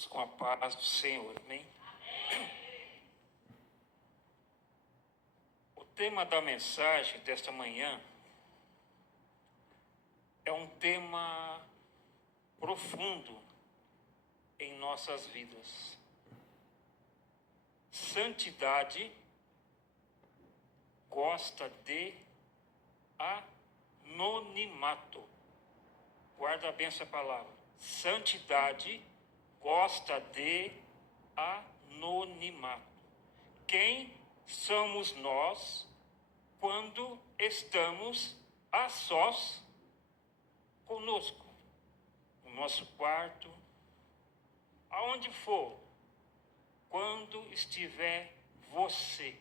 Com a paz do Senhor, amém? O tema da mensagem desta manhã é um tema profundo em nossas vidas. Santidade gosta de anonimato. Guarda bem essa palavra. Santidade gosta de anonimato. Quem somos nós quando estamos a sós conosco? No nosso quarto, aonde for, quando estiver você.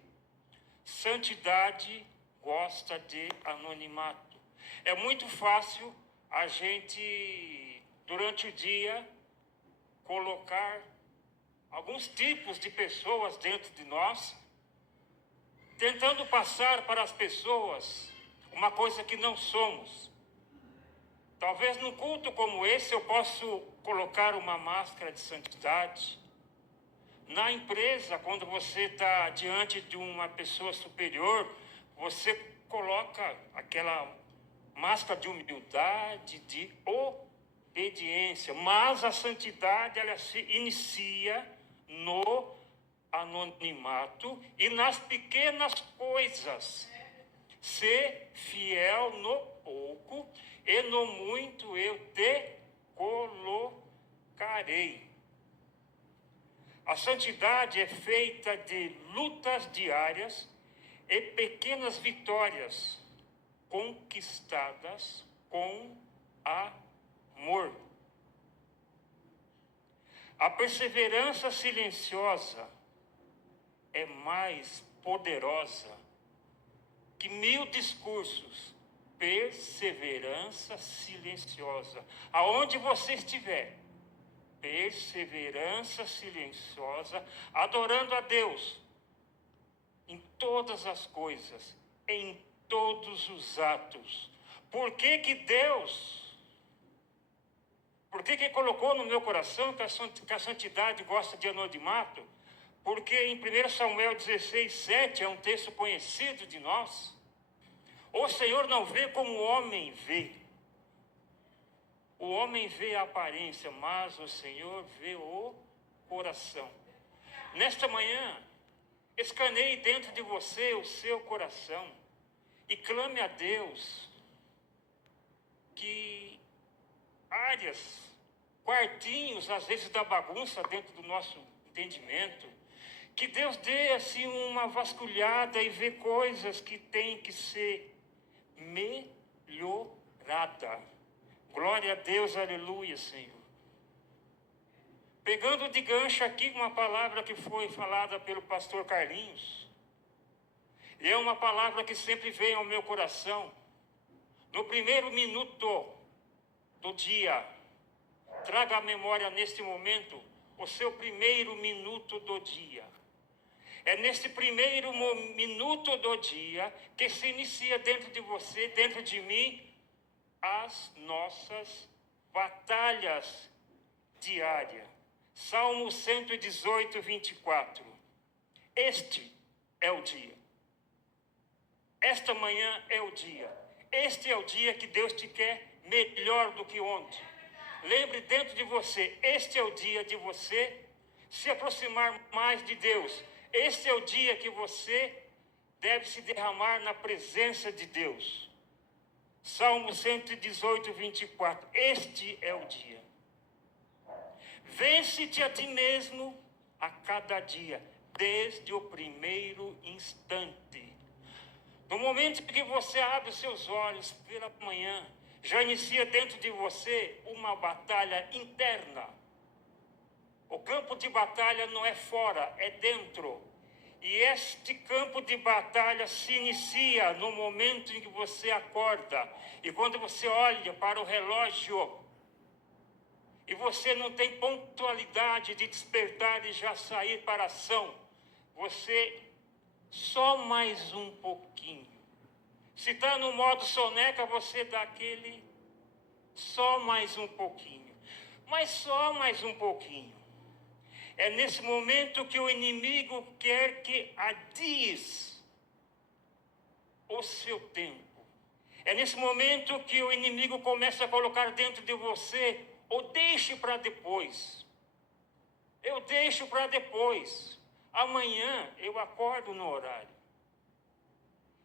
Santidade gosta de anonimato. É muito fácil a gente, durante o dia, colocar alguns tipos de pessoas dentro de nós, tentando passar para as pessoas uma coisa que não somos. Talvez num culto como esse eu possa colocar uma máscara de santidade. Na empresa, quando você está diante de uma pessoa superior, você coloca aquela máscara de humildade, de obediência. Mas a santidade, ela se inicia no anonimato e nas pequenas coisas. Ser fiel no pouco e no muito eu te colocarei. A santidade é feita de lutas diárias e pequenas vitórias conquistadas com amor. A perseverança silenciosa é mais poderosa que 1000 discursos. Perseverança silenciosa. Aonde você estiver, perseverança silenciosa, adorando a Deus em todas as coisas, em todos os atos. Por que Deus, por que colocou no meu coração que a santidade gosta de anonimato? Porque em 1 Samuel 16:7 é um texto conhecido de nós. O Senhor não vê como o homem vê. O homem vê a aparência, mas o Senhor vê o coração. Nesta manhã, escaneie dentro de você o seu coração e clame a Deus que áreas, quartinhos, às vezes da bagunça dentro do nosso entendimento, que Deus dê assim uma vasculhada e vê coisas que têm que ser melhorada. Glória a Deus, aleluia, Senhor. Pegando de gancho aqui uma palavra que foi falada pelo pastor Carlinhos, e é uma palavra que sempre vem ao meu coração. No primeiro minuto do dia, traga à memória neste momento o seu primeiro minuto do dia. É neste primeiro minuto do dia que se inicia dentro de você, dentro de mim, as nossas batalhas diárias. Salmo 118, 24. Este é o dia. Esta manhã é o dia. Este é o dia que Deus te quer melhor do que ontem. Lembre dentro de você, este é o dia de você se aproximar mais de Deus. Este é o dia que você deve se derramar na presença de Deus. Salmo 118, 24. Este é o dia. Vence-te a ti mesmo a cada dia, desde o primeiro instante. No momento que você abre os seus olhos pela manhã, já inicia dentro de você uma batalha interna. O campo de batalha não é fora, é dentro. E este campo de batalha se inicia no momento em que você acorda. E quando você olha para o relógio, e você não tem pontualidade de despertar e já sair para a ação, você só mais um pouquinho. Se está no modo soneca, você dá aquele só mais um pouquinho. Mas só mais um pouquinho. É nesse momento que o inimigo quer que adies o seu tempo. É nesse momento que o inimigo começa a colocar dentro de você, ou deixe para depois. Eu deixo para depois. Amanhã eu acordo no horário.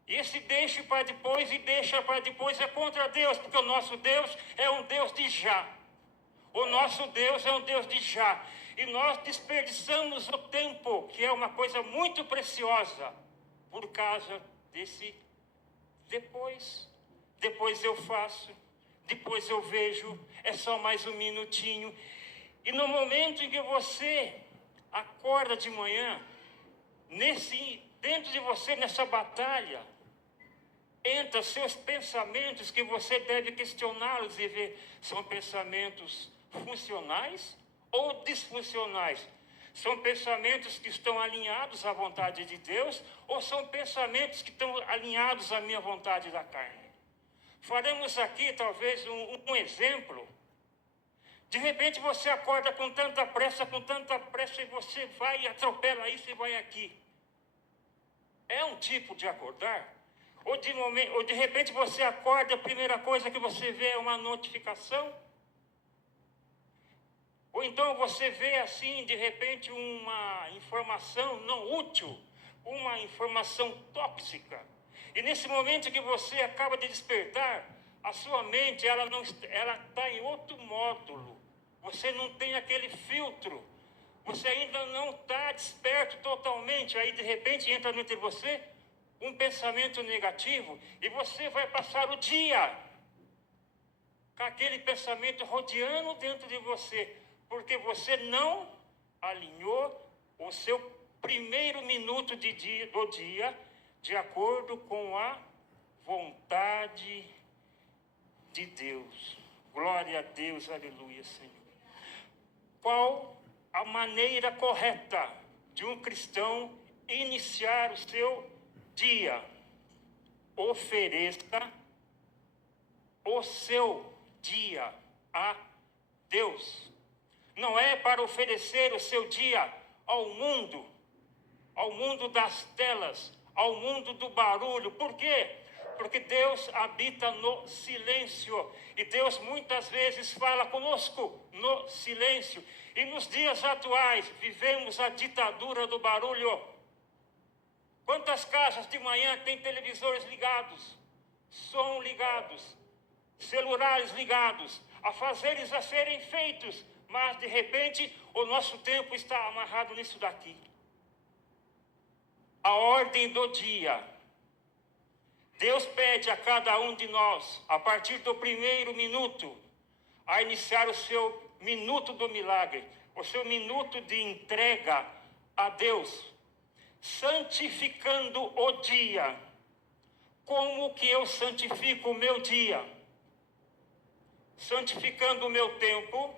E esse deixe para depois e deixa para depois é contra Deus, porque o nosso Deus é um Deus de já. O nosso Deus é um Deus de já. E nós desperdiçamos o tempo, que é uma coisa muito preciosa, por causa desse depois. Depois eu faço, depois eu vejo, é só mais um minutinho. E no momento em que você acorda de manhã, dentro de você, nessa batalha, entra seus pensamentos que você deve questioná-los e ver, são pensamentos funcionais ou disfuncionais? São pensamentos que estão alinhados à vontade de Deus ou são pensamentos que estão alinhados à minha vontade da carne? Faremos aqui talvez um exemplo. De repente você acorda com tanta pressa e você vai e atropela isso e vai aqui. É um tipo de acordar? Ou de repente você acorda, a primeira coisa que você vê é uma notificação? Ou então você vê assim, de repente, uma informação não útil, uma informação tóxica. E nesse momento que você acaba de despertar, a sua mente ela está em outro módulo. Você não tem aquele filtro. Você ainda não está desperto totalmente. Aí de repente entra dentro de você um pensamento negativo e você vai passar o dia com aquele pensamento rodeando dentro de você, porque você não alinhou o seu primeiro minuto do dia de acordo com a vontade de Deus. Glória a Deus, aleluia, Senhor. Qual a maneira correta de um cristão iniciar o seu dia? Ofereça o seu dia a Deus. Não é para oferecer o seu dia ao mundo das telas, ao mundo do barulho. Por quê? Porque Deus habita no silêncio. E Deus muitas vezes fala conosco no silêncio. E nos dias atuais vivemos a ditadura do barulho. Quantas casas de manhã têm televisores ligados, som ligados, celulares ligados, afazeres a serem feitos, mas de repente o nosso tempo está amarrado nisso daqui. A ordem do dia. Deus pede a cada um de nós, a partir do primeiro minuto, a iniciar o seu minuto do milagre, o seu minuto de entrega a Deus, santificando o dia. Como que eu santifico o meu dia? Santificando o meu tempo,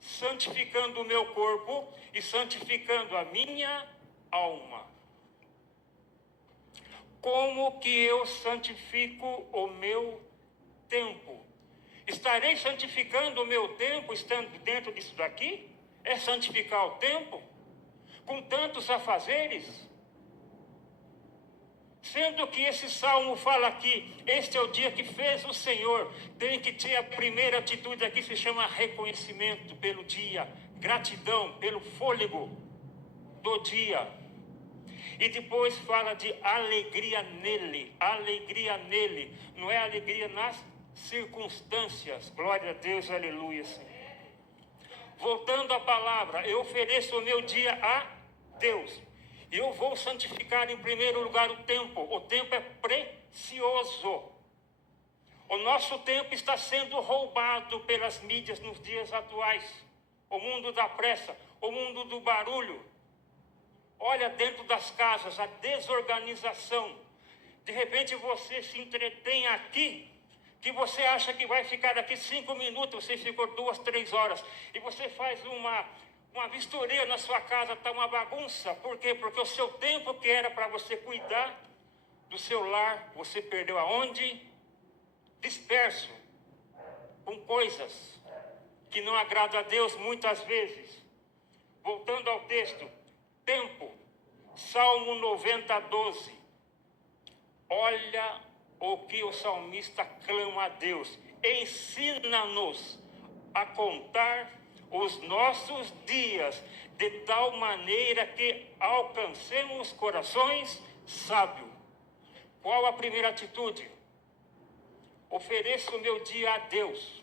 santificando o meu corpo e santificando a minha alma. Como que eu santifico o meu tempo? Estarei santificando o meu tempo estando dentro disso daqui? É santificar o tempo? Com tantos afazeres? Sendo que esse salmo fala aqui, este é o dia que fez o Senhor, tem que ter a primeira atitude aqui, se chama reconhecimento pelo dia, gratidão pelo fôlego do dia. E depois fala de alegria nele, não é alegria nas circunstâncias, glória a Deus, aleluia, Senhor. Voltando à palavra, eu ofereço o meu dia a Deus. Eu vou santificar em primeiro lugar o tempo é precioso. O nosso tempo está sendo roubado pelas mídias nos dias atuais. O mundo da pressa, o mundo do barulho. Olha dentro das casas, a desorganização. De repente você se entretém aqui, que você acha que vai ficar aqui 5 minutos, você ficou 2, 3 horas. E você faz uma vistoria na sua casa, está uma bagunça. Por quê? Porque o seu tempo que era para você cuidar do seu lar, você perdeu aonde? Disperso, com coisas que não agradam a Deus muitas vezes. Voltando ao texto, tempo, Salmo 90, 12. Olha o que o salmista clama a Deus. Ensina-nos a contar os nossos dias de tal maneira que alcancemos corações sábios. Qual a primeira atitude? Ofereço o meu dia a Deus.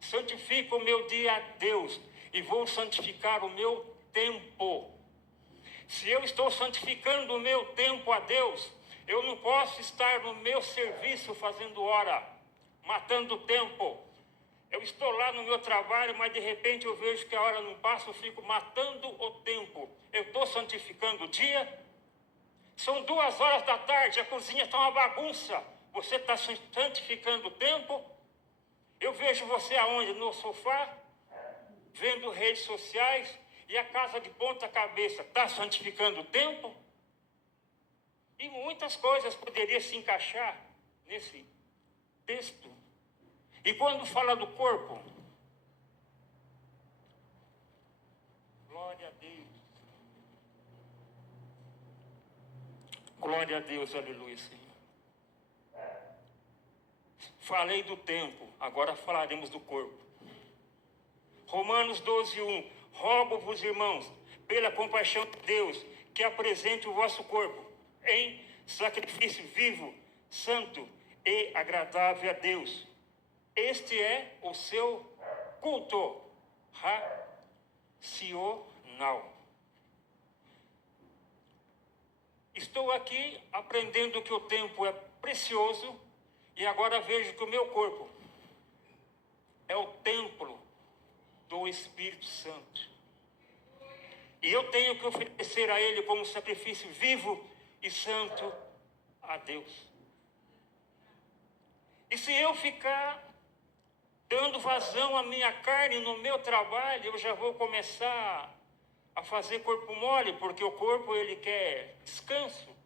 Santifico o meu dia a Deus e vou santificar o meu tempo. Se eu estou santificando o meu tempo a Deus, eu não posso estar no meu serviço fazendo hora, matando tempo. Eu estou lá no meu trabalho, mas de repente eu vejo que a hora não passa, eu fico matando o tempo. Eu estou santificando o dia? São 2 horas da tarde, a cozinha está uma bagunça. Você está santificando o tempo? Eu vejo você aonde? No sofá, vendo redes sociais e a casa de ponta cabeça. Está santificando o tempo? E muitas coisas poderiam se encaixar nesse texto. E quando fala do corpo, glória a Deus. Glória a Deus, aleluia, Senhor. Falei do tempo, agora falaremos do corpo. Romanos 12, 1. Rogo-vos, irmãos, pela compaixão de Deus, que apresente o vosso corpo em sacrifício vivo, santo e agradável a Deus. Este é o seu culto racional. Estou aqui aprendendo que o tempo é precioso e agora vejo que o meu corpo é o templo do Espírito Santo. E eu tenho que oferecer a Ele como sacrifício vivo e santo a Deus. E se eu ficar dando vazão à minha carne no meu trabalho, eu já vou começar a fazer corpo mole, porque o corpo ele quer descanso.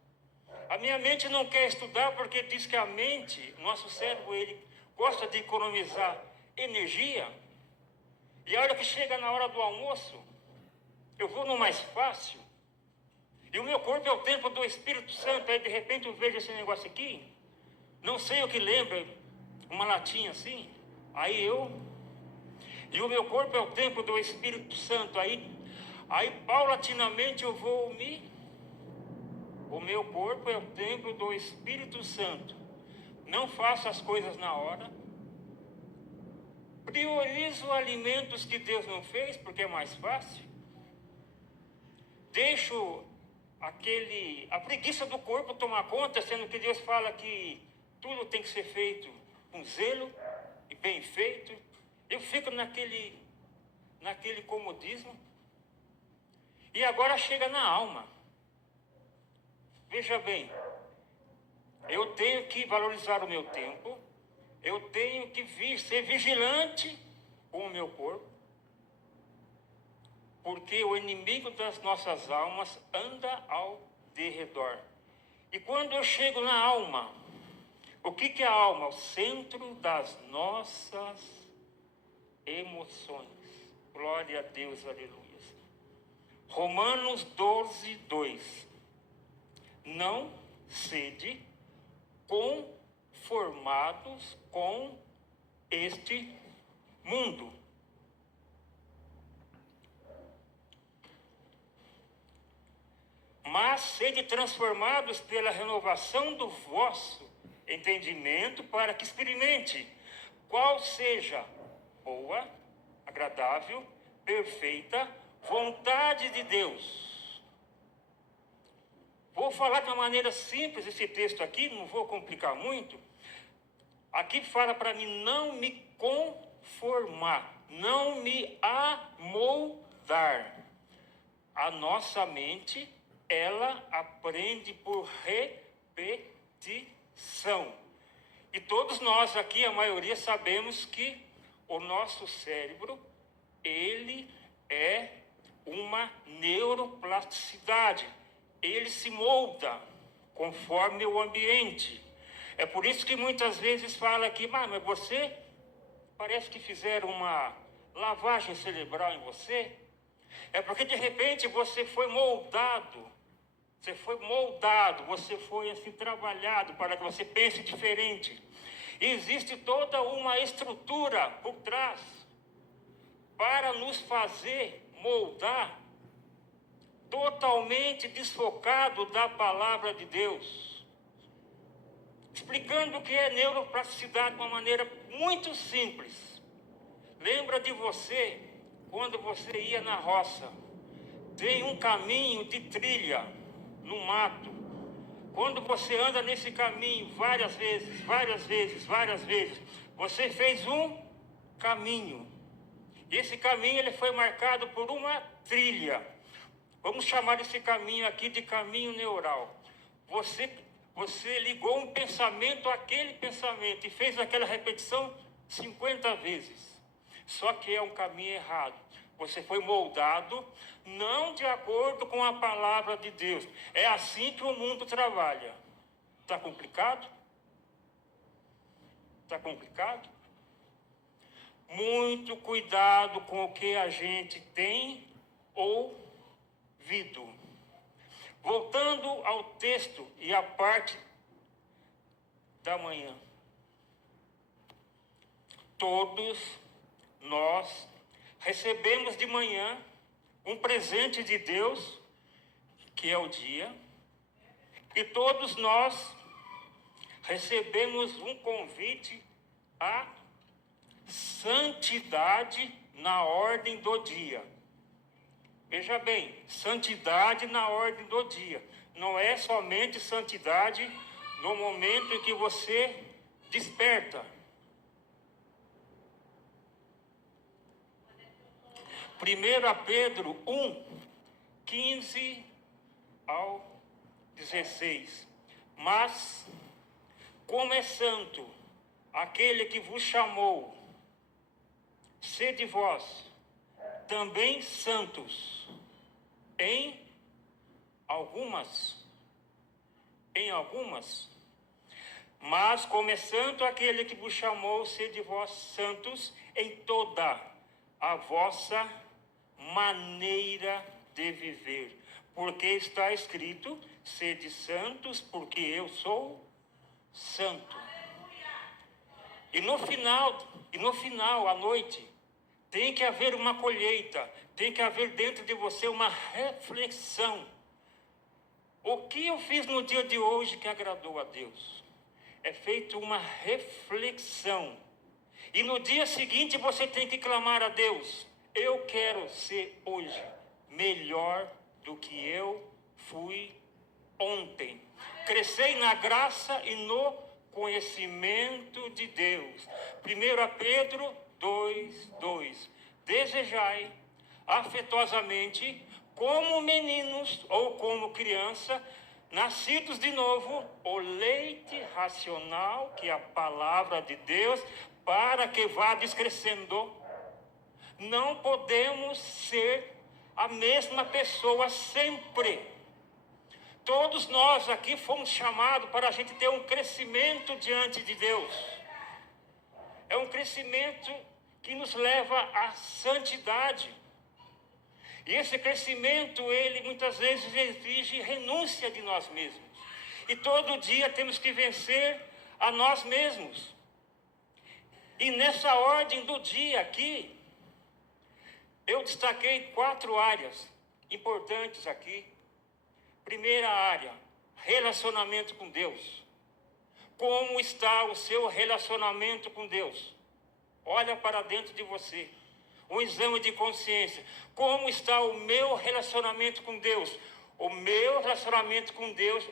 A minha mente não quer estudar porque diz que a mente, nosso cérebro, ele gosta de economizar energia. E a hora que chega na hora do almoço, eu vou no mais fácil. E o meu corpo é o templo do Espírito Santo. Aí de repente eu vejo esse negócio aqui, não sei o que lembra, uma latinha assim. E o meu corpo é o templo do Espírito Santo. Aí paulatinamente eu vou o meu corpo é o templo do Espírito Santo. Não faço as coisas na hora. Priorizo alimentos que Deus não fez, porque é mais fácil. Deixo a preguiça do corpo tomar conta, sendo que Deus fala que tudo tem que ser feito com zelo e bem feito. Eu fico naquele comodismo. E agora chega na alma. Veja bem, eu tenho que valorizar o meu tempo, eu tenho que ser vigilante com o meu corpo, porque o inimigo das nossas almas anda ao derredor. E quando eu chego na alma, o que é a alma? O centro das nossas emoções. Glória a Deus, aleluia. Romanos 12, 2. Não sede conformados com este mundo, mas sede transformados pela renovação do vosso entendimento, para que experimente qual seja boa, agradável, perfeita vontade de Deus. Vou falar de uma maneira simples esse texto aqui, não vou complicar muito. Aqui fala para mim não me conformar, não me amoldar. A nossa mente, ela aprende por repetição. E todos nós aqui, a maioria, sabemos que o nosso cérebro, ele é uma neuroplasticidade. Ele se molda conforme o ambiente. É por isso que muitas vezes fala aqui, mas você parece que fizeram uma lavagem cerebral em você. É porque de repente você foi moldado, você foi assim trabalhado para que você pense diferente. E existe toda uma estrutura por trás para nos fazer moldar totalmente desfocado da palavra de Deus. Explicando o que é neuroplasticidade de uma maneira muito simples. Lembra de você, quando você ia na roça, tem um caminho de trilha no mato. Quando você anda nesse caminho várias vezes, você fez um caminho. Esse caminho ele foi marcado por uma trilha. Vamos chamar esse caminho aqui de caminho neural. Você ligou um pensamento àquele pensamento e fez aquela repetição 50 vezes. Só que é um caminho errado. Você foi moldado não de acordo com a palavra de Deus. É assim que o mundo trabalha. Está complicado? Está complicado? Muito cuidado com o que a gente tem ouvido. Voltando ao texto e à parte da manhã. Todos nós recebemos de manhã um presente de Deus, que é o dia, e todos nós recebemos um convite à santidade na ordem do dia. Veja bem, santidade na ordem do dia. Não é somente santidade no momento em que você desperta. 1 Pedro 1, 15 ao 16. Mas, como é santo aquele que vos chamou, sede vós também santos em algumas, mas como é santo aquele que vos chamou, sede vós santos em toda a vossa maneira de viver, porque está escrito, sede santos, porque eu sou santo. E no final, à noite, tem que haver uma colheita, tem que haver dentro de você uma reflexão. O que eu fiz no dia de hoje que agradou a Deus? É feito uma reflexão. E no dia seguinte você tem que clamar a Deus. Eu quero ser hoje melhor do que eu fui ontem. Crescei na graça e no conhecimento de Deus. 1 Pedro 2:2. Desejai afetuosamente, como meninos ou como criança, nascidos de novo, o leite racional, que é a palavra de Deus, para que vá descrescendo. Não podemos ser a mesma pessoa sempre. Todos nós aqui fomos chamados para a gente ter um crescimento diante de Deus. É um crescimento que nos leva à santidade. E esse crescimento, ele muitas vezes exige renúncia de nós mesmos. E todo dia temos que vencer a nós mesmos. E nessa ordem do dia aqui, eu destaquei 4 áreas importantes aqui. Primeira área, relacionamento com Deus. Como está o seu relacionamento com Deus? Olha para dentro de você. Um exame de consciência. Como está o meu relacionamento com Deus? O meu relacionamento com Deus,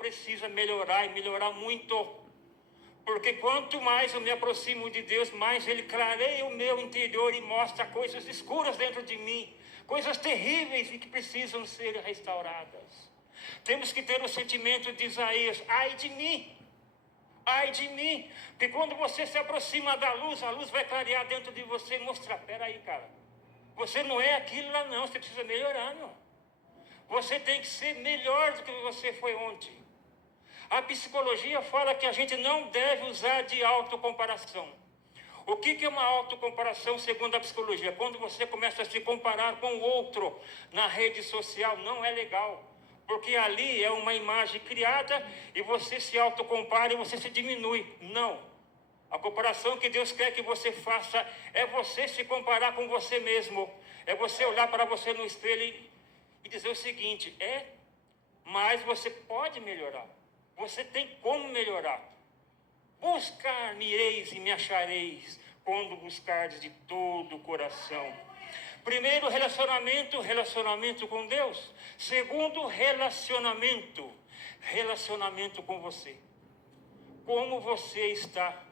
precisa melhorar e melhorar muito. Porque quanto mais eu me aproximo de Deus, mais Ele clareia o meu interior e mostra coisas escuras dentro de mim. Coisas terríveis e que precisam ser restauradas. Temos que ter o sentimento de Isaías, ai de mim. Ai de mim, porque quando você se aproxima da luz, a luz vai clarear dentro de você e mostrar, peraí, cara, você não é aquilo lá não, você precisa melhorar, não. Você tem que ser melhor do que você foi ontem. A psicologia fala que a gente não deve usar de autocomparação. O que é uma autocomparação segundo a psicologia? Quando você começa a se comparar com o outro na rede social, não é legal. Porque ali é uma imagem criada e você se autocompara e você se diminui. Não. A comparação que Deus quer que você faça é você se comparar com você mesmo. É você olhar para você no espelho e dizer o seguinte, mas você pode melhorar. Você tem como melhorar. Buscar-me-eis e me achareis quando buscardes de todo o coração. Primeiro, relacionamento com Deus. Segundo, relacionamento com você. Como você está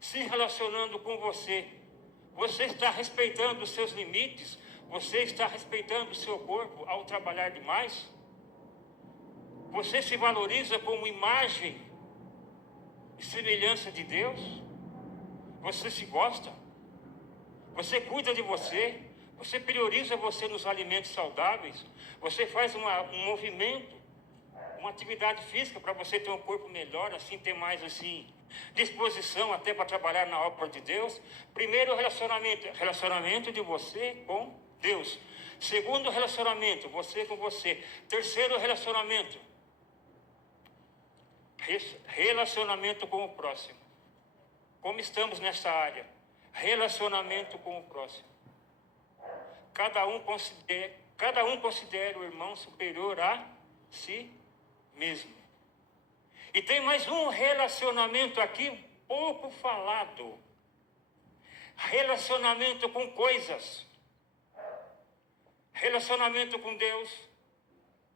se relacionando com você? Você está respeitando os seus limites? Você está respeitando o seu corpo ao trabalhar demais? Você se valoriza como imagem e semelhança de Deus? Você se gosta? Você cuida de você? Você prioriza você nos alimentos saudáveis? Você faz um movimento, uma atividade física para você ter um corpo melhor, assim ter mais assim disposição até para trabalhar na obra de Deus? Primeiro, relacionamento de você com Deus. Segundo, relacionamento, você com você. Terceiro, relacionamento com o próximo. Como estamos nessa área? Relacionamento com o próximo. Cada um considera o irmão superior a si mesmo. E tem mais um relacionamento aqui pouco falado. Relacionamento com coisas. Relacionamento com Deus.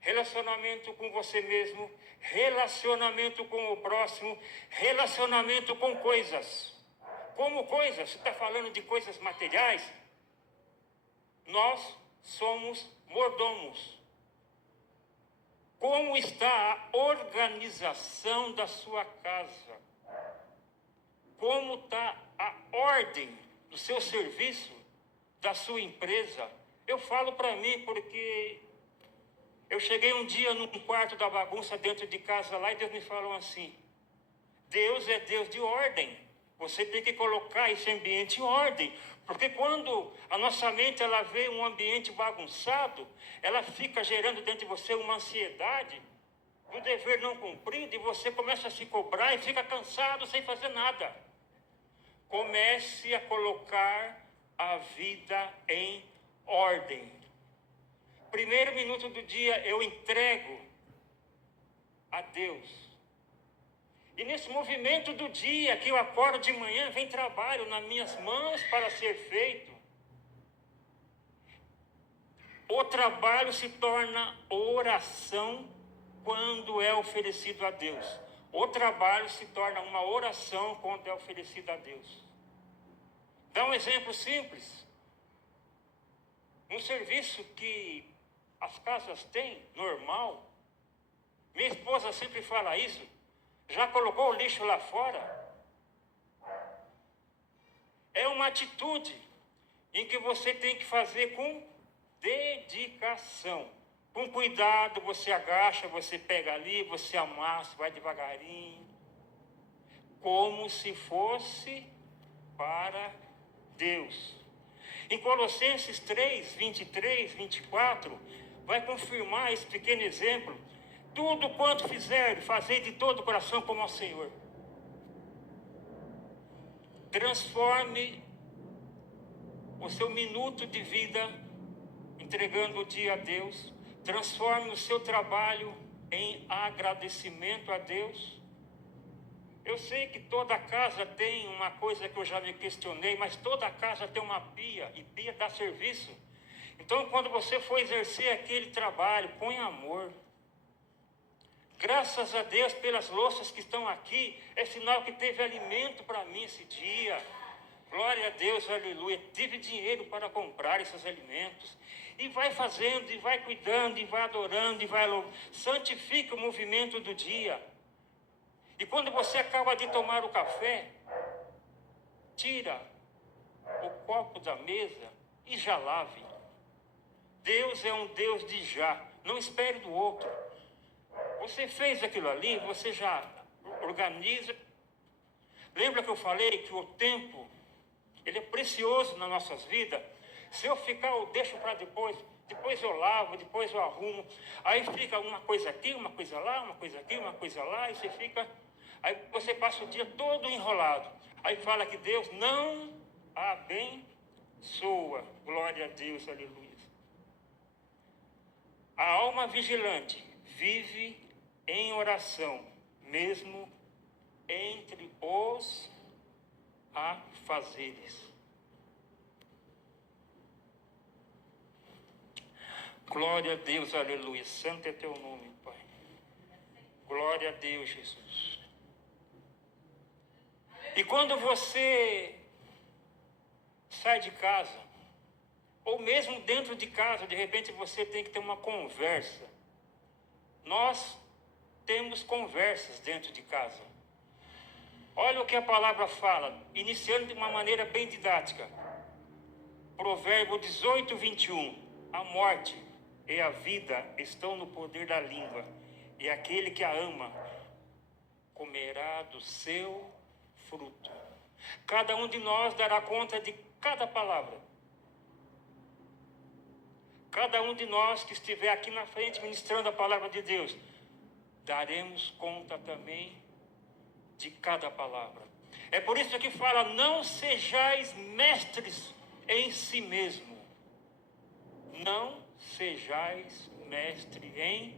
Relacionamento com você mesmo. Relacionamento com o próximo. Relacionamento com coisas. Como coisas? Você está falando de coisas materiais? Nós somos mordomos. Como está a organização da sua casa? Como está a ordem do seu serviço, da sua empresa? Eu falo para mim porque eu cheguei um dia num quarto da bagunça dentro de casa lá e Deus me falou assim, Deus é Deus de ordem. Você tem que colocar esse ambiente em ordem. Porque quando a nossa mente ela vê um ambiente bagunçado, ela fica gerando dentro de você uma ansiedade, um dever não cumprido, e você começa a se cobrar e fica cansado sem fazer nada. Comece a colocar a vida em ordem. Primeiro minuto do dia eu entrego a Deus. E nesse movimento do dia, que eu acordo de manhã, vem trabalho nas minhas mãos para ser feito. O trabalho se torna oração quando é oferecido a Deus. O trabalho se torna uma oração quando é oferecido a Deus. Dá um exemplo simples. Um serviço que as casas têm, normal. Minha esposa sempre fala isso. Já colocou o lixo lá fora? É uma atitude em que você tem que fazer com dedicação. Com cuidado, você agacha, você pega ali, você amassa, vai devagarinho. Como se fosse para Deus. Em Colossenses 3, 23, 24, vai confirmar esse pequeno exemplo. Tudo quanto fizer, fazei de todo o coração como ao Senhor. Transforme o seu minuto de vida entregando o dia a Deus. Transforme o seu trabalho em agradecimento a Deus. Eu sei que toda casa tem uma coisa que eu já me questionei, mas toda casa tem uma pia, e pia dá serviço. Então, quando você for exercer aquele trabalho, põe amor. Graças a Deus pelas louças que estão aqui, é sinal que teve alimento para mim esse dia. Glória a Deus, aleluia. Tive dinheiro para comprar esses alimentos. E vai fazendo, e vai cuidando, e vai adorando, e vai louvando. Santifique o movimento do dia. E quando você acaba de tomar o café, tira o copo da mesa e já lave. Deus é um Deus de já. Não espere do outro. Você fez aquilo ali, você já organiza. Lembra que eu falei que o tempo Ele é precioso nas nossas vidas. Se eu ficar, eu deixo para depois eu lavo, depois eu arrumo. Aí fica uma coisa aqui, uma coisa lá, uma coisa aqui, uma coisa lá, e você fica... Aí você passa o dia todo enrolado. Aí fala que Deus não abençoa. Glória a Deus, aleluia. A alma vigilante vive em oração, mesmo entre os afazeres. Glória a Deus, aleluia. Santo é teu nome, Pai. Glória a Deus, Jesus. E quando você sai de casa, ou mesmo dentro de casa, de repente você tem que ter uma conversa. Nós temos conversas dentro de casa. Olha o que a palavra fala, iniciando de uma maneira bem didática. Provérbio 18, 21. A morte e a vida estão no poder da língua, e aquele que a ama comerá do seu fruto. Cada um de nós dará conta de cada palavra. Cada um de nós que estiver aqui na frente ministrando a palavra de Deus, daremos conta também de cada palavra. É por isso que fala, não sejais mestres em si mesmo. Não sejais mestre em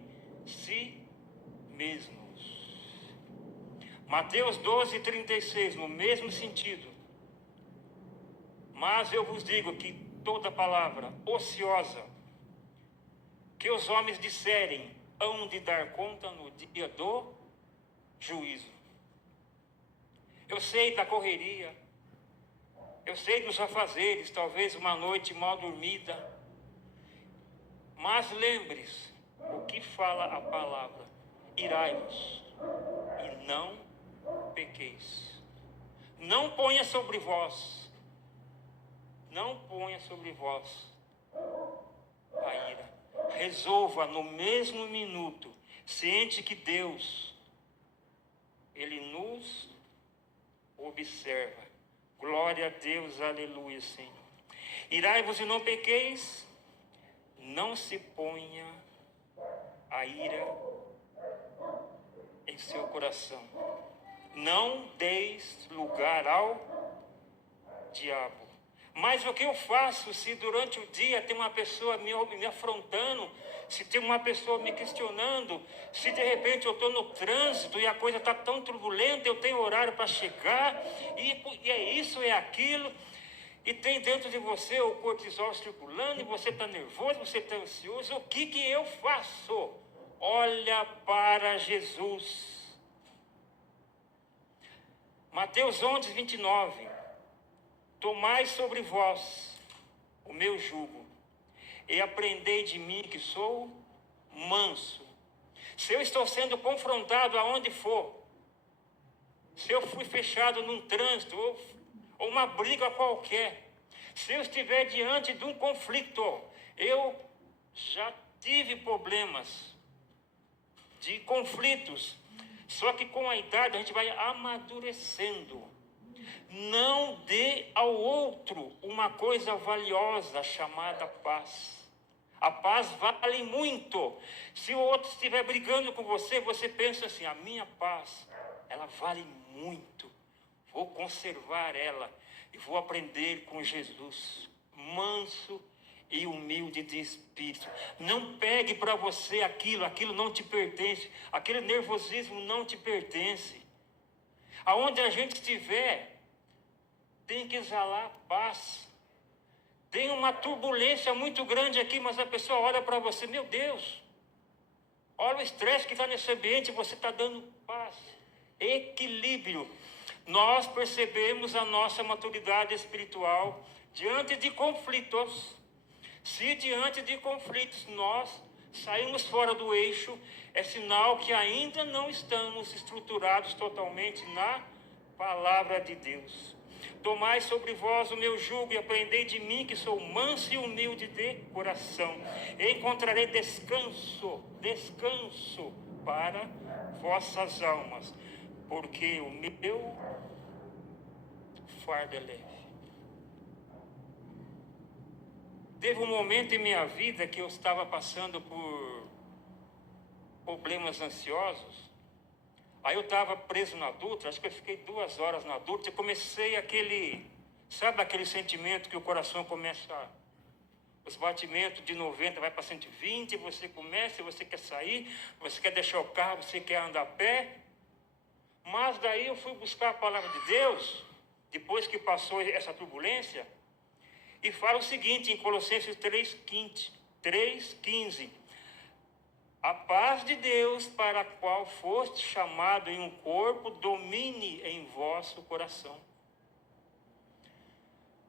si mesmos. Mateus 12, 36, no mesmo sentido. Mas eu vos digo que toda palavra ociosa que os homens disserem, hão de dar conta no dia do juízo. Eu sei da correria, eu sei dos afazeres, talvez uma noite mal dormida, mas lembre-se o que fala a palavra: irai-vos e não pequeis. Não ponha sobre vós a ira. Resolva no mesmo minuto, ciente que Deus, Ele nos observa. Glória a Deus, aleluia, Senhor. Irai-vos e não pequeis, não se ponha a ira em seu coração. Não deis lugar ao diabo. Mas o que eu faço se durante o dia tem uma pessoa me afrontando, se tem uma pessoa me questionando, se de repente eu estou no trânsito e a coisa está tão turbulenta, eu tenho horário para chegar, e é isso, é aquilo, e tem dentro de você o cortisol circulando, e você está nervoso, você está ansioso, o que eu faço? Olha para Jesus. Mateus 11, 29. Tomai sobre vós o meu jugo, e aprendei de mim que sou manso. Se eu estou sendo confrontado aonde for, se eu fui fechado num trânsito, ou uma briga qualquer, se eu estiver diante de um conflito, eu já tive problemas de conflitos, só que com a idade a gente vai amadurecendo. Não dê ao outro uma coisa valiosa chamada paz. A paz vale muito. Se o outro estiver brigando com você, você pensa assim, a minha paz, ela vale muito. Vou conservar ela e vou aprender com Jesus, manso e humilde de espírito. Não pegue para você aquilo não te pertence, aquele nervosismo não te pertence. Aonde a gente estiver, tem que exalar paz. Tem uma turbulência muito grande aqui, mas a pessoa olha para você, meu Deus, olha o estresse que está nesse ambiente, você está dando paz, equilíbrio. Nós percebemos a nossa maturidade espiritual diante de conflitos. Se diante de conflitos nós saímos fora do eixo, é sinal que ainda não estamos estruturados totalmente na palavra de Deus. Tomai sobre vós o meu jugo e aprendei de mim, que sou manso e humilde de coração. E encontrarei descanso para vossas almas, porque o meu fardo é leve Teve um momento em minha vida que eu estava passando por problemas ansiosos. Aí eu estava preso na Dutra, acho que eu fiquei 2 horas na Dutra e comecei sabe aquele sentimento que o coração começa, os batimentos de 90 vai para 120, e você começa, você quer sair, você quer deixar o carro, você quer andar a pé. Mas daí eu fui buscar a palavra de Deus, depois que passou essa turbulência, e fala o seguinte em Colossenses 3,15: a paz de Deus, para a qual foste chamado em um corpo, domine em vosso coração.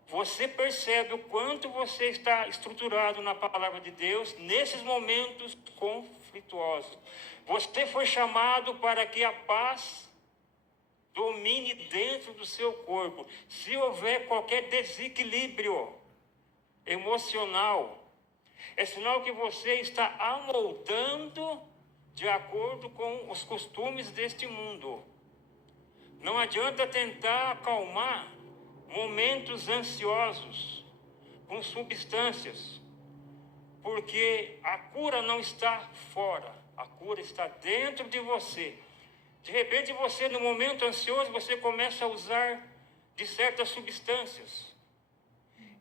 Você percebe o quanto você está estruturado na palavra de Deus nesses momentos conflituosos. Você foi chamado para que a paz domine dentro do seu corpo. Se houver qualquer desequilíbrio emocional, é sinal que você está amoldando de acordo com os costumes deste mundo. Não adianta tentar acalmar momentos ansiosos com substâncias, porque a cura não está fora, a cura está dentro de você. De repente você, no momento ansioso, você começa a usar de certas substâncias,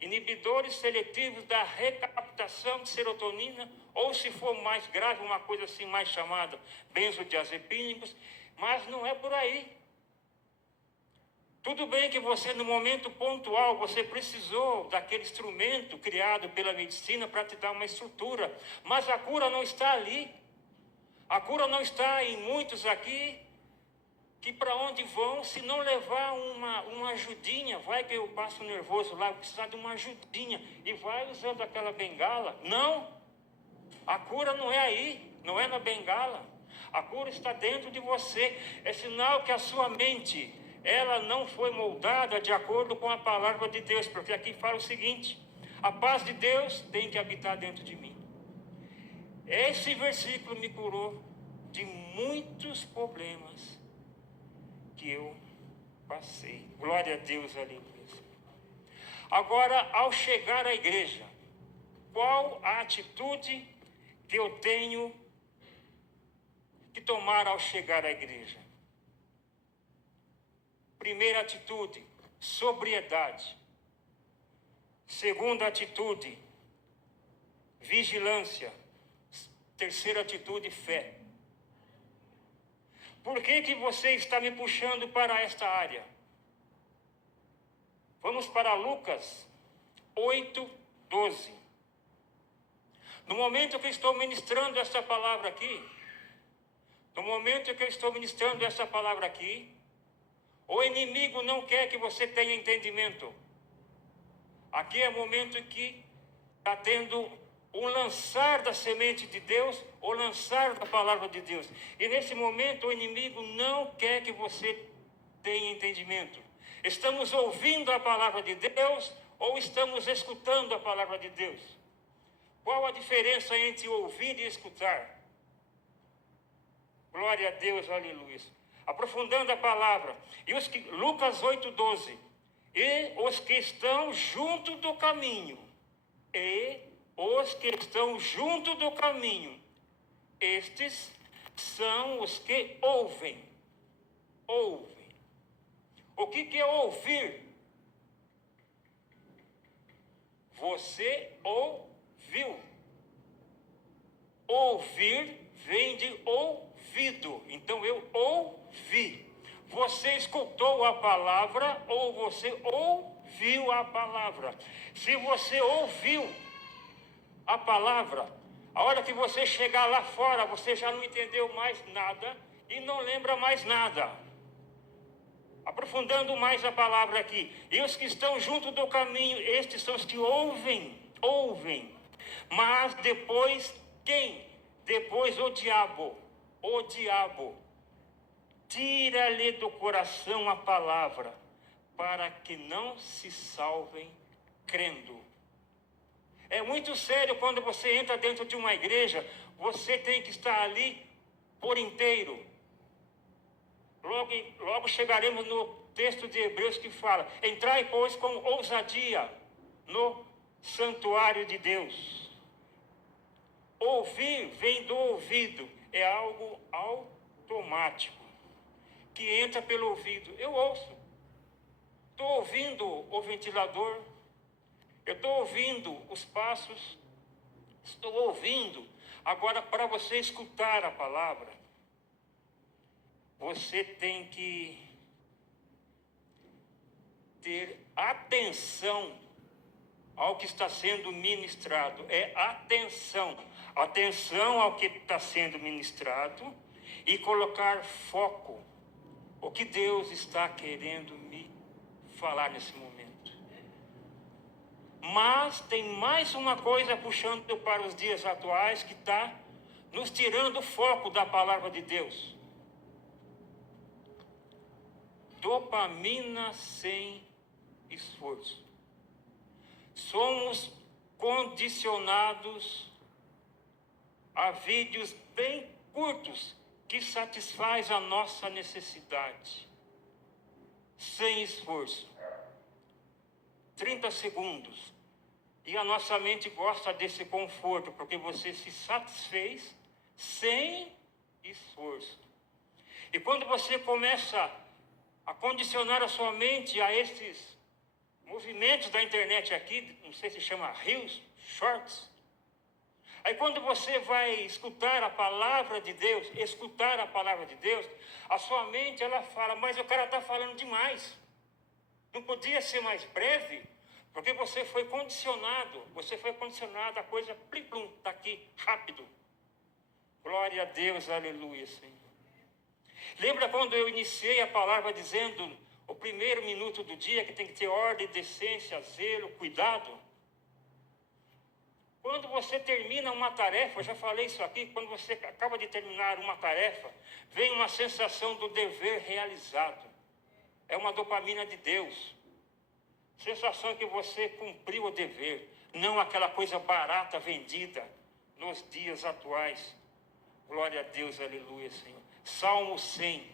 inibidores seletivos da recaptação de serotonina, ou se for mais grave, uma coisa assim mais chamada benzodiazepínicos, mas não é por aí. Tudo bem que você, no momento pontual, você precisou daquele instrumento criado pela medicina para te dar uma estrutura, mas a cura não está ali. A cura não está em muitos aqui, que para onde vão, se não levar uma ajudinha, vai que eu passo nervoso lá, eu precisar de uma ajudinha, e vai usando aquela bengala. Não, a cura não é aí, não é na bengala. A cura está dentro de você. É sinal que a sua mente, ela não foi moldada de acordo com a palavra de Deus, porque aqui fala o seguinte: a paz de Deus tem que habitar dentro de mim. Esse versículo me curou de muitos problemas que eu passei. Glória a Deus, aleluia. Agora, ao chegar à igreja, qual a atitude que eu tenho que tomar ao chegar à igreja? Primeira atitude, sobriedade. Segunda atitude, vigilância. Terceira atitude, fé. Por que você está me puxando para esta área? Vamos para Lucas 8:12. No momento que eu estou ministrando essa palavra aqui, o inimigo não quer que você tenha entendimento. Aqui é o momento que está tendo o lançar da semente de Deus, o lançar da palavra de Deus. E nesse momento o inimigo não quer que você tenha entendimento. Estamos ouvindo a palavra de Deus ou estamos escutando a palavra de Deus? Qual a diferença entre ouvir e escutar? Glória a Deus, aleluia. Aprofundando a palavra. Lucas 8:12. E os que estão junto do caminho. Estes são os que ouvem. O que é ouvir? Você ouviu. Ouvir vem de ouvido. Então eu ouvi. Você escutou a palavra ou você ouviu a palavra? Se você ouviu a palavra, a hora que você chegar lá fora, você já não entendeu mais nada e não lembra mais nada. Aprofundando mais a palavra aqui. E os que estão junto do caminho, estes são os que ouvem. Mas depois, quem? Depois o diabo. Tira-lhe do coração a palavra, para que não se salvem crendo. É muito sério quando você entra dentro de uma igreja, você tem que estar ali por inteiro. Logo chegaremos no texto de Hebreus que fala: entrai, pois, com ousadia no santuário de Deus. Ouvir vem do ouvido, é algo automático, que entra pelo ouvido. Eu ouço. Estou ouvindo o ventilador, eu estou ouvindo os passos, estou ouvindo. Agora, para você escutar a palavra, você tem que ter atenção ao que está sendo ministrado. É atenção. Atenção ao que está sendo ministrado e colocar foco. O que Deus está querendo me falar nesse momento. Mas tem mais uma coisa puxando para os dias atuais que está nos tirando o foco da palavra de Deus. Dopamina sem esforço. Somos condicionados a vídeos bem curtos que satisfaz a nossa necessidade, sem esforço. 30 segundos. E a nossa mente gosta desse conforto, porque você se satisfez sem esforço. E quando você começa a condicionar a sua mente a esses movimentos da internet aqui, não sei se chama Reels, Shorts. Aí quando você vai escutar a palavra de Deus, a sua mente ela fala, mas o cara está falando demais. Não podia ser mais breve? Porque você foi condicionado a coisa, plim, plum, está aqui, rápido. Glória a Deus, aleluia, Senhor. Lembra quando eu iniciei a palavra dizendo, o primeiro minuto do dia, que tem que ter ordem, decência, zelo, cuidado? Quando você termina uma tarefa, eu já falei isso aqui, quando você acaba de terminar uma tarefa, vem uma sensação do dever realizado. É uma dopamina de Deus. Sensação que você cumpriu o dever, não aquela coisa barata vendida nos dias atuais. Glória a Deus, aleluia, Senhor. Salmo 100.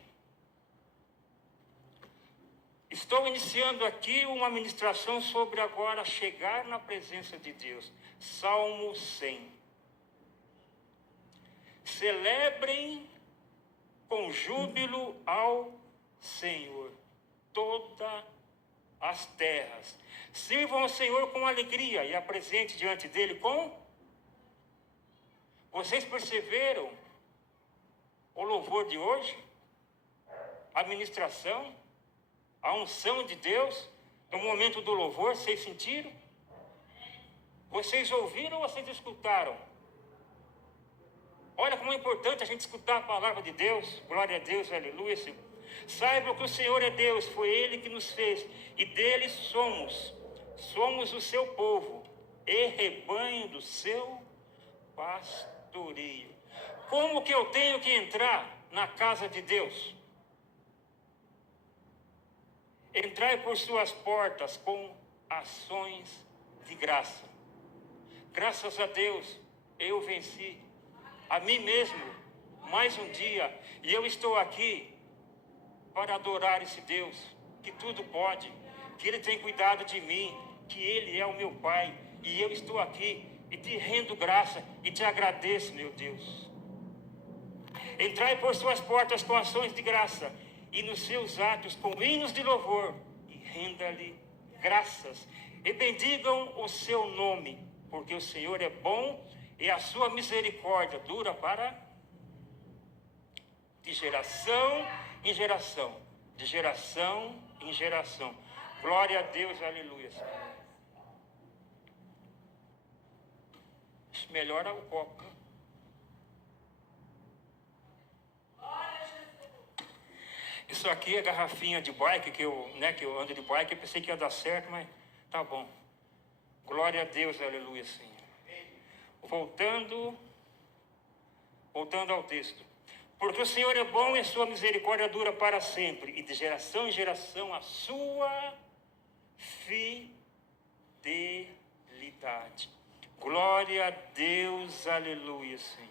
Estou iniciando aqui uma ministração sobre agora chegar na presença de Deus. Salmo 100. Celebrem com júbilo ao Senhor todas as terras. Sirvam ao Senhor com alegria e apresente diante dele com... Vocês perceberam o louvor de hoje? A ministração? A unção de Deus? No momento do louvor, vocês sentiram? Vocês ouviram ou vocês escutaram? Olha como é importante a gente escutar a palavra de Deus. Glória a Deus, aleluia, Senhor. Saibam que o Senhor é Deus, foi Ele que nos fez, e dele somos. Somos o seu povo, e rebanho do seu pastoreio. Como que eu tenho que entrar na casa de Deus? Entrai por suas portas com ações de graça. Graças a Deus, eu venci a mim mesmo mais um dia, e eu estou aqui para adorar esse Deus, que tudo pode, que Ele tem cuidado de mim, que Ele é o meu Pai, e eu estou aqui e te rendo graça e te agradeço, meu Deus. Entrai por suas portas com ações de graça, e nos seus atos com hinos de louvor, e renda-lhe graças, e bendigam o seu nome, porque o Senhor é bom, e a sua misericórdia dura para de geração em geração, de geração em geração. Glória a Deus, aleluia. Melhora o copo. Isso aqui é garrafinha de bike, que eu ando de bike, eu pensei que ia dar certo, mas tá bom. Glória a Deus, aleluia, Senhor. Voltando ao texto. Porque o Senhor é bom e a sua misericórdia dura para sempre, e de geração em geração a sua fidelidade. Glória a Deus, aleluia, Senhor.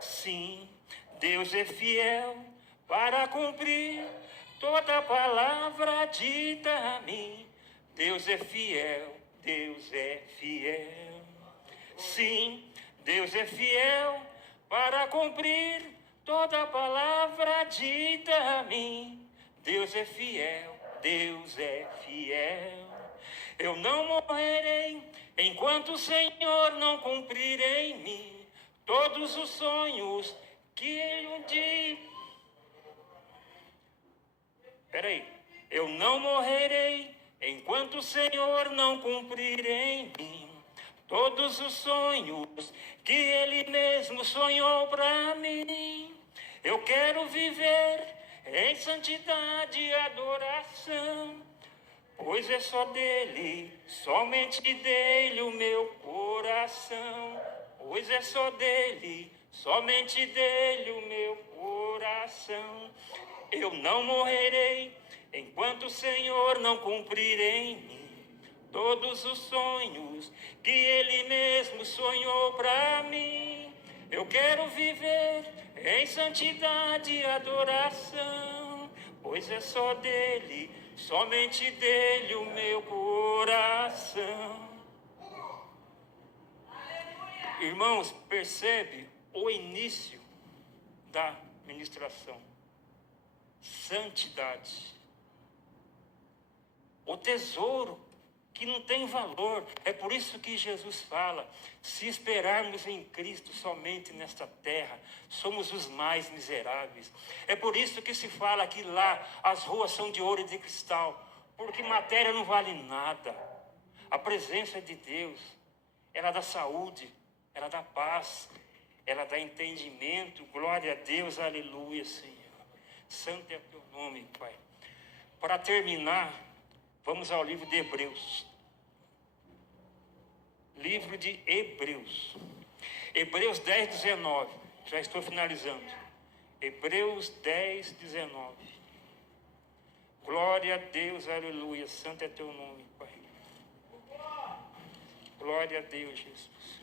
Sim, Deus é fiel para cumprir toda palavra dita a mim. Deus é fiel Deus é fiel. Sim, Deus é fiel para cumprir toda a palavra dita a mim. Deus é fiel, Deus é fiel. Eu não morrerei enquanto o Senhor não cumprir em mim todos os sonhos que um dia... Eu não morrerei enquanto o Senhor não cumprir em mim todos os sonhos que Ele mesmo sonhou para mim. Eu quero viver em santidade e adoração, pois é só dele, somente dele o meu coração. Pois é só dele, somente dele o meu coração. Eu não morrerei enquanto o Senhor não cumprir em mim todos os sonhos que Ele mesmo sonhou para mim. Eu quero viver em santidade e adoração, pois é só dele, somente dele o meu coração. Irmãos, percebe o início da ministração. Santidade. O tesouro que não tem valor. É por isso que Jesus fala: se esperarmos em Cristo somente nesta terra, somos os mais miseráveis. É por isso que se fala que lá as ruas são de ouro e de cristal, porque matéria não vale nada. A presença de Deus, ela dá saúde, ela dá paz, ela dá entendimento. Glória a Deus, aleluia, Senhor. Santo é o teu nome, Pai. Para terminar, vamos ao livro de Hebreus. Livro de Hebreus. Hebreus 10, 19. Já estou finalizando. Hebreus 10, 19. Glória a Deus, aleluia. Santo é teu nome, Pai. Glória a Deus, Jesus.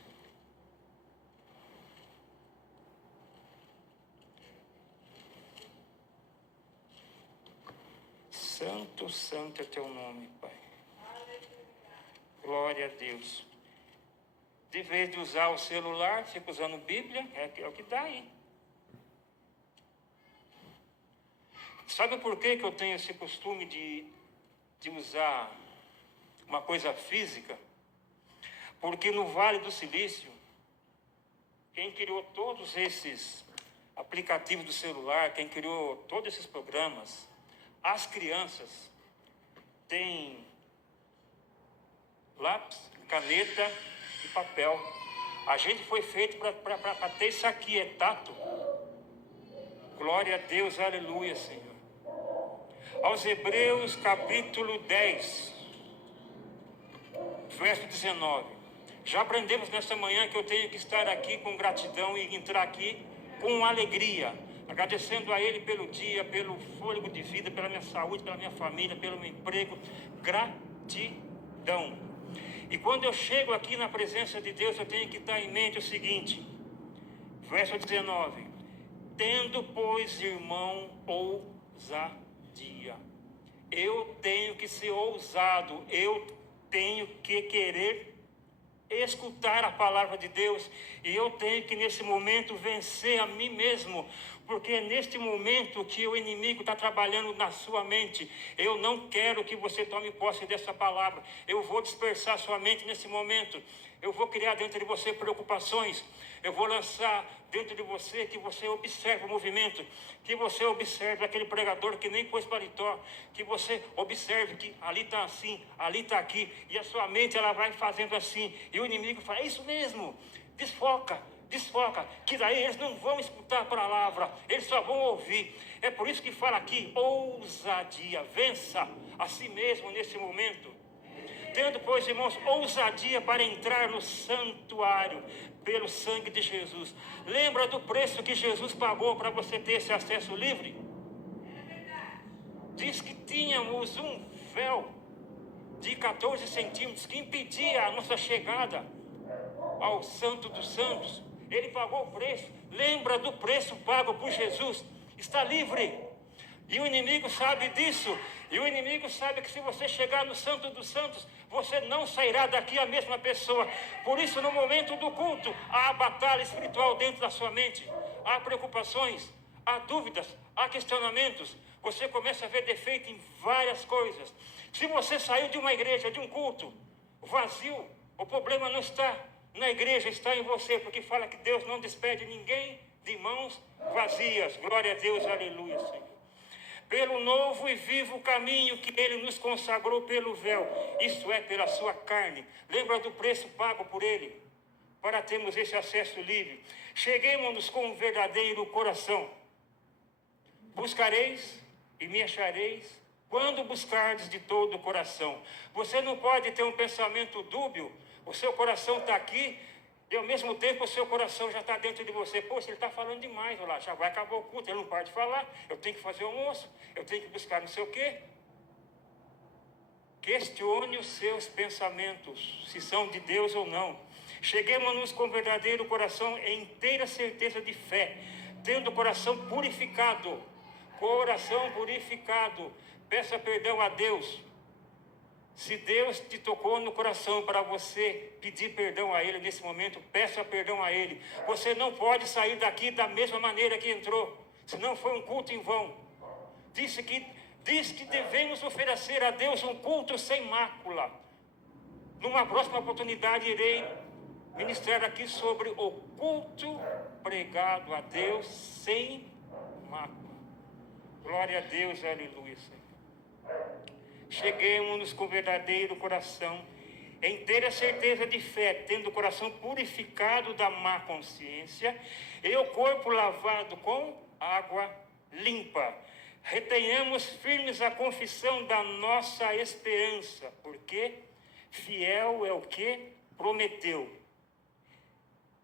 Santo, santo é teu nome, Pai. Glória a Deus. De vez de usar o celular, fica usando Bíblia, é o que dá aí. Sabe por que eu tenho esse costume de usar uma coisa física? Porque no Vale do Silício, quem criou todos esses aplicativos do celular, quem criou todos esses programas, as crianças têm lápis, caneta e papel. A gente foi feito para ter isso aqui, é tato. Glória a Deus, aleluia, Senhor. Aos Hebreus, capítulo 10, verso 19. Já aprendemos nesta manhã que eu tenho que estar aqui com gratidão e entrar aqui com alegria, agradecendo a Ele pelo dia, pelo fôlego de vida, pela minha saúde, pela minha família, pelo meu emprego. Gratidão. E quando eu chego aqui na presença de Deus, eu tenho que estar em mente o seguinte, verso 19: tendo, pois, irmão, ousadia. Eu tenho que ser ousado, eu tenho que querer escutar a palavra de Deus, e eu tenho que nesse momento vencer a mim mesmo, porque é neste momento que o inimigo está trabalhando na sua mente. Eu não quero que você tome posse dessa palavra. Eu vou dispersar sua mente nesse momento. Eu vou criar dentro de você preocupações. Eu vou lançar dentro de você que você observe o movimento, que você observe aquele pregador que nem pôs paletó, que você observe que ali está assim, ali está aqui, e a sua mente ela vai fazendo assim, e o inimigo fala: é isso mesmo, desfoca, que daí eles não vão escutar a palavra, eles só vão ouvir. É por isso que fala aqui, ousadia, vença a si mesmo nesse momento. Tendo, pois, irmãos, ousadia para entrar no santuário pelo sangue de Jesus. Lembra do preço que Jesus pagou para você ter esse acesso livre? Diz que tínhamos um véu de 14 centímetros que impedia a nossa chegada ao Santo dos Santos. Ele pagou o preço. Lembra do preço pago por Jesus? Está livre. E o inimigo sabe disso. E o inimigo sabe que se você chegar no Santo dos Santos, você não sairá daqui a mesma pessoa. Por isso, no momento do culto, há batalha espiritual dentro da sua mente. Há preocupações, há dúvidas, há questionamentos. Você começa a ver defeito em várias coisas. Se você saiu de uma igreja, de um culto, vazio, o problema não está na igreja, está em você. Porque fala que Deus não despede ninguém de mãos vazias. Glória a Deus, aleluia, Senhor. Pelo novo e vivo caminho que Ele nos consagrou pelo véu, isto é, pela sua carne. Lembra do preço pago por Ele, para termos esse acesso livre. Cheguemos-nos com um verdadeiro coração. Buscareis e me achareis, quando buscardes de todo o coração. Você não pode ter um pensamento dúbio, o seu coração está aqui, e ao mesmo tempo o seu coração já está dentro de você. Poxa, ele está falando demais, olha lá, já vai acabar o culto, ele não para de falar, eu tenho que fazer o almoço, eu tenho que buscar não sei o quê. Questione os seus pensamentos, se são de Deus ou não. Cheguemos-nos com verdadeiro coração em inteira certeza de fé, tendo o coração purificado. Coração purificado. Peça perdão a Deus. Se Deus te tocou no coração para você pedir perdão a Ele nesse momento, peça perdão a Ele. Você não pode sair daqui da mesma maneira que entrou, senão foi um culto em vão. Diz que devemos oferecer a Deus um culto sem mácula. Numa próxima oportunidade irei ministrar aqui sobre o culto pregado a Deus sem mácula. Glória a Deus, aleluia, Senhor. Cheguemos-nos com verdadeiro coração, em inteira certeza de fé, tendo o coração purificado da má consciência e o corpo lavado com água limpa. Retenhamos firmes a confissão da nossa esperança, porque fiel é o que prometeu.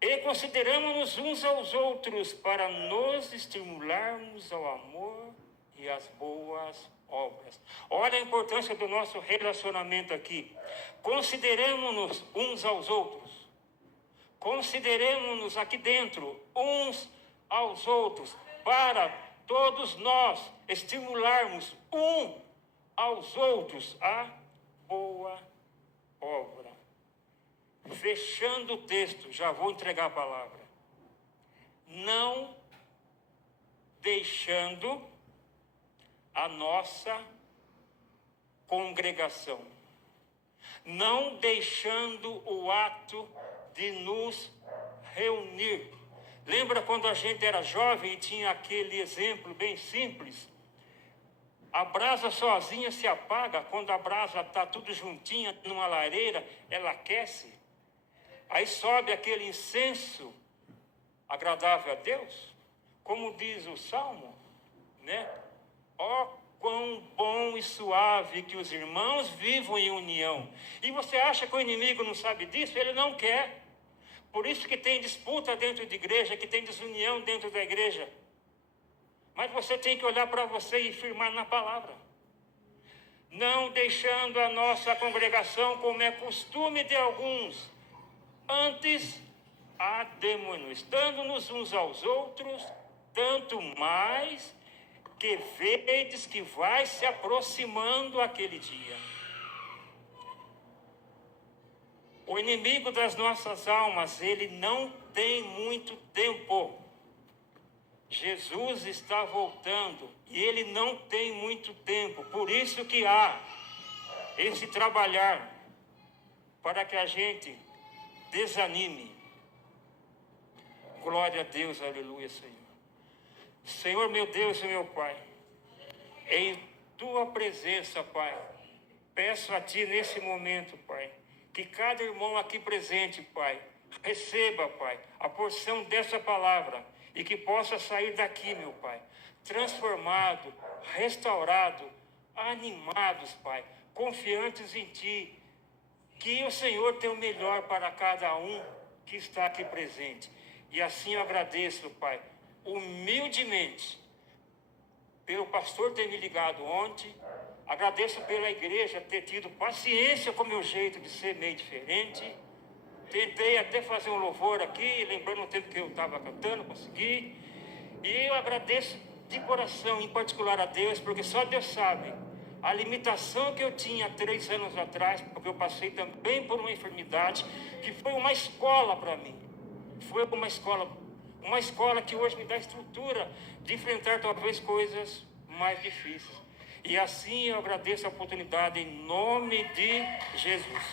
E consideramos-nos uns aos outros para nos estimularmos ao amor e às boas obras. Olha a importância do nosso relacionamento aqui. Consideremos-nos uns aos outros. Consideremos-nos aqui dentro uns aos outros para todos nós estimularmos um aos outros a boa obra. Fechando o texto, já vou entregar a palavra. Não deixando a nossa congregação, não deixando o ato de nos reunir. Lembra quando a gente era jovem e tinha aquele exemplo bem simples? A brasa sozinha se apaga, quando a brasa está tudo juntinha numa lareira, ela aquece. Aí sobe aquele incenso agradável a Deus, como diz o Salmo, né? Ó, quão bom e suave que os irmãos vivam em união. E você acha que o inimigo não sabe disso? Ele não quer. Por isso que tem disputa dentro de igreja, que tem desunião dentro da igreja. Mas você tem que olhar para você e firmar na palavra. Não deixando a nossa congregação, como é costume de alguns, antes admoestando-nos uns aos outros, tanto mais que vedes que vai se aproximando aquele dia. O inimigo das nossas almas, ele não tem muito tempo. Jesus está voltando e ele não tem muito tempo. Por isso que há esse trabalhar para que a gente desanime. Glória a Deus, aleluia, Senhor. Senhor, meu Deus e meu Pai, em Tua presença, Pai, peço a Ti nesse momento, Pai, que cada irmão aqui presente, Pai, receba, Pai, a porção dessa palavra e que possa sair daqui, meu Pai, transformado, restaurado, animados, Pai, confiantes em Ti, que o Senhor tem o melhor para cada um que está aqui presente. E assim eu agradeço, Pai, humildemente, pelo pastor ter me ligado ontem, agradeço pela igreja ter tido paciência com o meu jeito de ser meio diferente. Tentei até fazer um louvor aqui, lembrando o tempo que eu estava cantando, consegui. E eu agradeço de coração, em particular a Deus, porque só Deus sabe a limitação que eu tinha 3 anos atrás, porque eu passei também por uma enfermidade que foi uma escola para mim. Foi uma escola que hoje me dá estrutura de enfrentar talvez coisas mais difíceis. E assim eu agradeço a oportunidade em nome de Jesus.